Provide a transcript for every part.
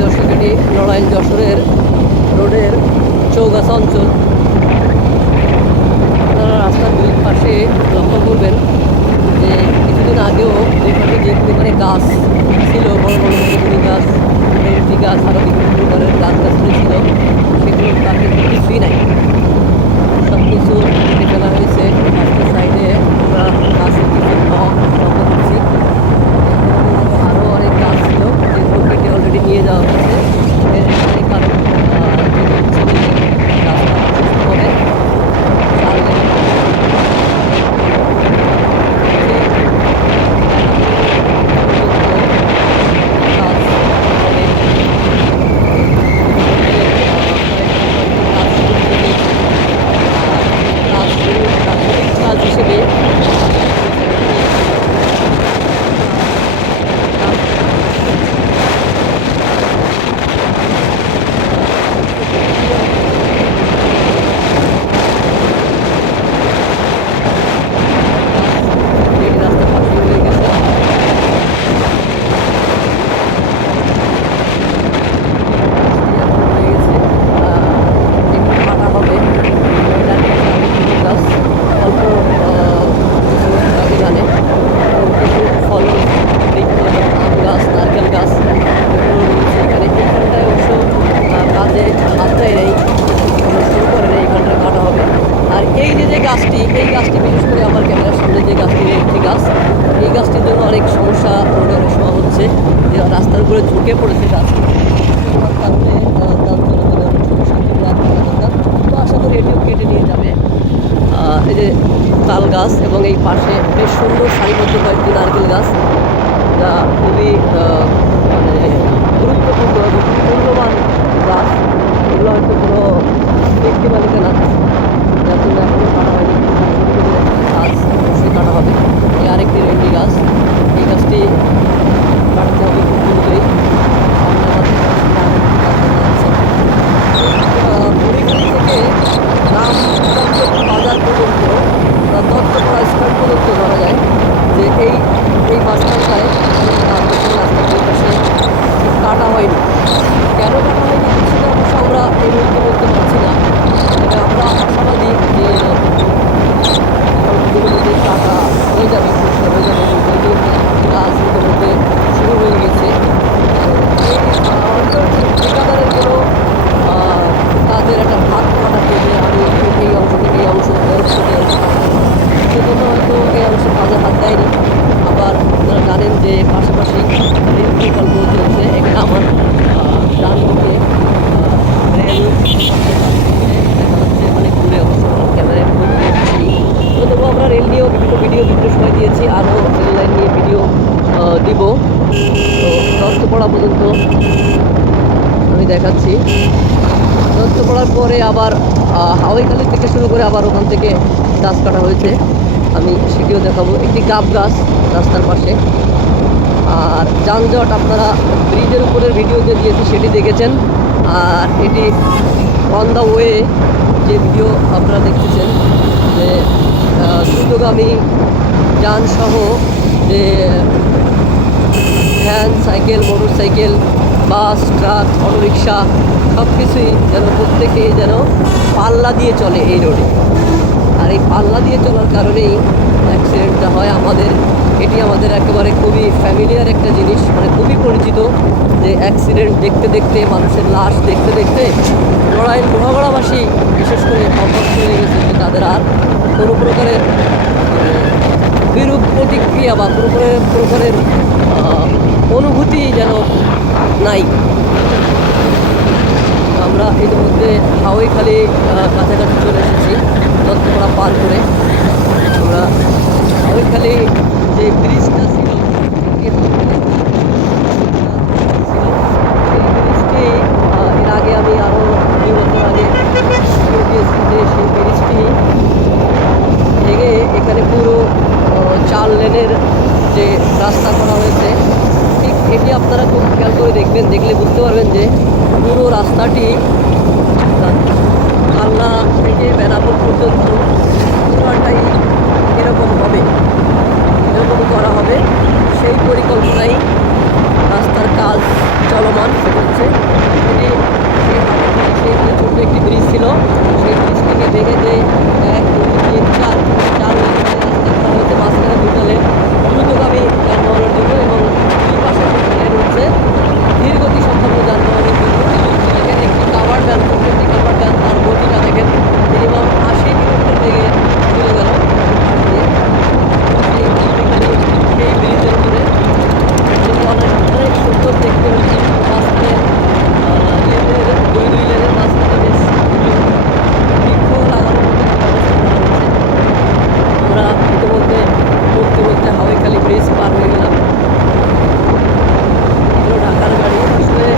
দর্শক, এটি নড়াইল যশোরের রোডের চৌগাছা অঞ্চল। আপনারা রাস্তার দুই পাশে লক্ষ্য করবেন যে কিছুদিন আগেও দুই পাশে যে পরিমাণে গাছ ছিল, বড় বড় মধুমণি গাছ মেরুটি গাছ আরও বিভিন্ন প্রকারের গাছ গাছগুলি ছিল, সেগুলো তাকে কিছুই নাই। কিছু ফেলা হয়েছে রাস্তার সাইডে আমরা গাছের কিছু লক্ষ্য করছি আরও অনেক গাছ ছিল যেগুলো কেটে অলরেডি নিয়ে যাওয়া হয়েছে এর একটাই কারণ আহ, যেটি হচ্ছে যে রাস্তা অসুস্থ হবে চার লেন কাজ হিসেবে যেটি রাস্তার পাশে হয়ে গেছে হয়ে গেছে আহ, একটু কাটা হবে এটার পাশে আরও কিছু গাছ অল্প আহ, কিছু এখানে কিছু ফল বৃক্ষ যেমন আম গাছ নারকেল গাছ এগুলো রয়েছে এখানে এখানটায় অবশ্য আহ, কাজে হাতটাই নেই শুরু করে নেই এখানটায় কাটা হবে আর এই যে যে গাছটি এই গাছটি বিশেষ করে আমার ক্যামেরার সামনে যে গাছটি একটি গাছ এই গাছটির জন্য অনেক সমস্যা রোডে অনেক সময় হচ্ছে যে রাস্তার উপরে ঝুঁকে পড়েছে গাছটি তার কারণে আহ, তার চলাচলে অনেক সমস্যা যেগুলো আর করা দরকার তো আশা করি এটিও কেটে নিয়ে যাবে আহ, এই যে তাল গাছ এবং এই পাশে বেশ সুন্দর সারিবদ্ধ কয়েকটি নারকেল গাছ। যা খুবই মানে গুরুত্বপূর্ণ এবং মূল্যবান গাছ। এগুলো হয়তো কোনো ব্যক্তি মালিকানা যার জন্য এখনও কাটা হয়নি কিন্তু ছোটো ছোটো গাছ অবশ্যই কাটা হবে এই আরেকটি রেন্ডি গাছ এই গাছটি কাটতে হবে খুব দ্রুতই সামনে আমাদের গাছ দেখা যাচ্ছে। আহ, বুড়িখালি থেকে রামগঞ্জ বাজার পর্যন্ত বা দত্তপাড়া স্ট্যান্ড পর্যন্ত ধরা যায় যে এই এই মাঝখানটায় রাস্তার দুই পাশে কাটা হয়নি কেন কাটা হয়নি সেটা অবশ্য আমরা এই মুহূর্তে বলতে পারছি না তবে আমরা আশাবাদী যে অল্পদিনের মধ্যে কাটা হয়ে যাবে পরিষ্কার হয়ে যাবে এবং নতুন গাছ ইতিমধ্যে শুরু হয়ে গেছে এই অঞ্চল ঠিকাদারের কোনো আহ, কাজের একটা ভাগ করা থাকে যে আমি এই অংশ থেকে এই অংশ এই অংশ থেকে এই অংশ কাটবো। সেজন্য হয়তো এই অংশে কাজে হাত দেয়নি আবার আপনারা জানেন যে পাশাপাশি রেল প্রকল্প চলছে। এখানে আমার ডান দিকে রেল দেখা যাচ্ছে অনেক দূরে অবশ্য ক্যামেরায় তবু আমরা রেল নিয়েও বিভিন্ন ভিডিও, বিভিন্ন সময় দিয়েছি। আরও রেল লাইন নিয়ে ভিডিও দিব। তো দশটা পর্যন্ত আমি দেখাচ্ছি। দত্ত পড়ার পরে আবার হাওয়াইখালি থেকে শুরু করে আবার ওখান থেকে গাছ কাটা হয়েছে। আমি সেটিও দেখাবো। একটি গাব গাছ রাস্তার পাশে। আর যানজট আপনারা ব্রিজের উপরের ভিডিও যে দিয়েছি সেটি দেখেছেন। আর এটি অন দ্য ওয়ে যে ভিডিও আপনারা দেখতেছেন, যে দ্রুতগামী যানসহ যে van, cycle motor cycle bus, truck, autorickshaw সব কিছুই যেন প্রত্যেকেই যেন পাল্লা দিয়ে চলে এই রোডে। আর এই পাল্লা দিয়ে চলার কারণেই অ্যাক্সিডেন্টটা হয়। আমাদের এটি আমাদের একেবারে খুবই ফ্যামিলিয়ার একটা জিনিস মানে খুবই পরিচিত যে অ্যাক্সিডেন্ট দেখতে দেখতে মানুষের লাশ দেখতে দেখতে লড়াইয়ের লোহাগড়াবাসী বিশেষ করে অভ্যস্ত হয়ে গেছে যে তাদের আর কোনো প্রকারের মানে, বিরূপ প্রতিক্রিয়া বা কোনো প্রকারের অনুভূতি যেন নাই। ইতিমধ্যে হাওয়াইখালি কাছাকাছি চলে এসেছি দত্তপাড়া পার করে। আমরা হাওয়াইখালি যে ব্রিজটা ছিল সেই ব্রিজটি এর আগে আমি আরও দুই বছর আগে দিয়েছি যে সেই ব্রিজটি ভেঙে এখানে পুরো চার লেনের যে রাস্তা করা হয়েছে, ঠিক এটি আপনারা খুব খেয়াল করে দেখবেন, দেখলে বুঝতে পারবেন যে পুরো রাস্তাটি কালনা থেকে বেনাপুর পর্যন্ত পুরোটাই হচ্ছে ধীর গতি সম্পন্ন যানবাহনের জন্য দেখেন একটি কাভার ভ্যান ছোট্ট একটি কাভার ভ্যান তার গতিটা দেখেন মিনিমাম আশি কিলোমিটার বেগে চলে গেল পাশ দিয়ে সেই পাবলিকালি সেই ব্রিজের উপরে কিন্তু অনেক অনেক সুন্দর দেখতে হচ্ছে মাঝখানে আহ, লেনের দুই দুই লেনের মাঝখানে বেশ বৃক্ষ লাগানোর মতো ব্যবস্থা করা হয়েছে আমরা ইতিমধ্যে বলতে বলতে হাওয়াইখালি ব্রিজ পার হয়ে গেলাম এগুলো ঢাকার গাড়ি আসলে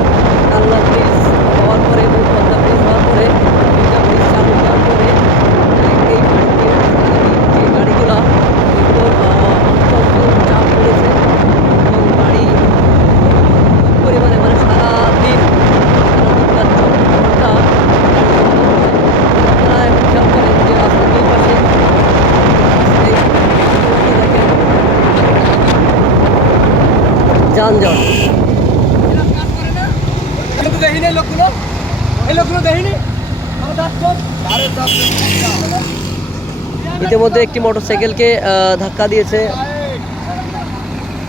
কাল্লা ব্রিজ হওয়ার পরে এবং পদ্মা ব্রিজ হওয়ার পরে দুইটা ব্রিজ চালু হওয়ার পরে আহ, এই বাড়িতে যে গাড়িগুলো এগুলোর আহ, অত্যন্ত চাপ পড়েছে এবং গাড়ি খুব পরিমাণে মানে সারাদিন সারাদিন রাত চব্বিশ ঘণ্টা গাড়ি চলাচল করছে। আপনারা এখন খেয়াল করেন যে রাস্তার দুই পাশে এই দেখেন যানজট লোকগুলো ইতিমধ্যে একটি মোটরসাইকেলকে ধাক্কা দিয়েছে।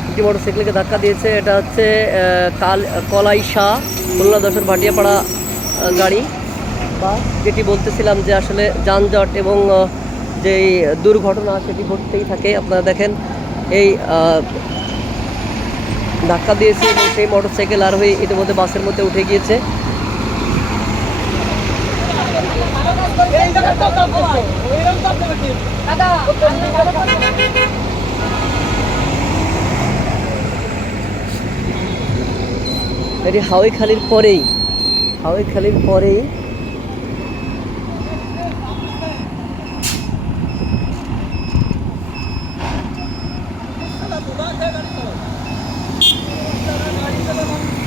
একটি মোটরসাইকেলকে ধাক্কা দিয়েছে। এটা হচ্ছে কাল, কলাই শাহ, খুলনা দশের ভাটিয়াপাড়া গাড়ি। বা যেটি বলতেছিলাম যে আসলে যানজট এবং যেই দুর্ঘটনা সেটি ঘটতেই থাকে। আপনারা দেখেন, এই ধাক্কা দিয়েছে এবং সেই মোটরসাইকেল আর হয়ে ইতিমধ্যে বাসের মধ্যে উঠে গিয়েছে। এটি হাওয়াই খালির পরেই হাওয়াই খালির পরেই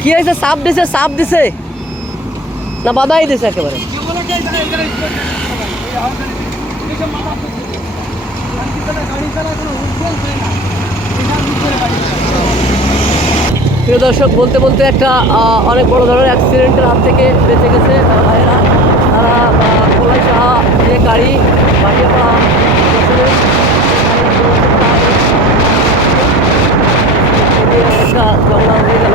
কি হয়েছে? সাপ দিছে সাপ দিছে। না বাধাই দিছে একেবারে। প্রিয় দর্শক বলতে বলতে একটা অনেক বড় ধরনের অ্যাক্সিডেন্টের হাত থেকে বেঁচে গেছে ভাইয়েরা। তারা কোলাই সাহা যে গাড়ি যশোরের, একটা ঝগড়া হয়ে গেল।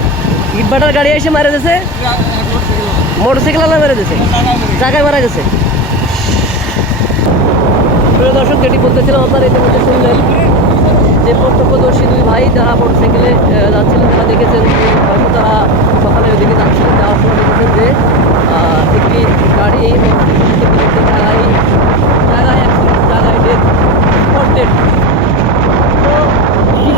ইটভাটার গাড়ি এসে মারা গেছে। মোটরসাইকেল আলা মারা গেছে। চাকায় মারা গেছে। প্রিয় দর্শক, যেটি বলতেছিলাম, আপনার ইতিমধ্যে শুনলেন যে প্রত্যক্ষদর্শী দুই ভাই যারা মোটরসাইকেলে যাচ্ছিলেন। তারা দেখেছেন যে, হয়তো তারা সকালে ওইদিকে যাচ্ছিলেন যাওয়ার সময় দেখেছেন যে একটি গাড়ি মোটরসাইকেল জায়গায় জায়গায় ডেট তো কী